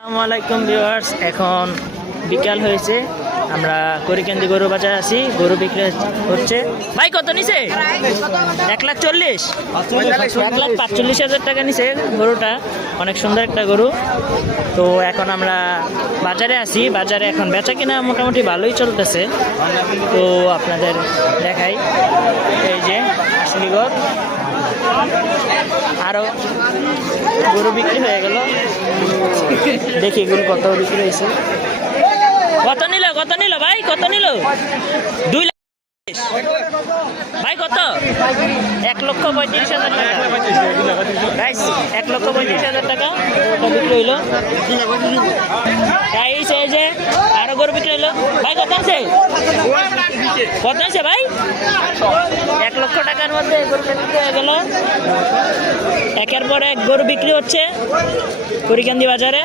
আসসালামু আলাইকুম ভিউয়ার্স, এখন বিকাল হয়েছে। আমরা করিকান্দি গরু বাজার আছি, গরু বিক্রি হচ্ছে। ভাই কত নিছে? 1,40,000, 1,45,000 টাকা নিছে গরুটা। অনেক সুন্দর একটা গরু। তো এখন আমরা বাজারে আছি, বাজারে এখন বেচা কিনা মোটামুটি ভালোই চলতেছে। তো আপনাদের দেখাই, এই যে আসলিগড় আরো গরু বিক্রি হয়ে গেল। দেখি এগুলো কত বিক্রি হয়েছে। কত নিল ভাই? কত নিল? 2 লাখ। ভাই কত? 1,35,000 টাকা। 1,35,000 টাকা ওটা বিক্রি হইলো। এই যে আরো গরু বিক্রি হইলো। ভাই কত আছে? কত আছে ভাই? 1 লক্ষ টাকার মধ্যে গরু বিক্রি হয়ে গেল। একের পর এক গরু বিক্রি হচ্ছে করিকান্দি বাজারে।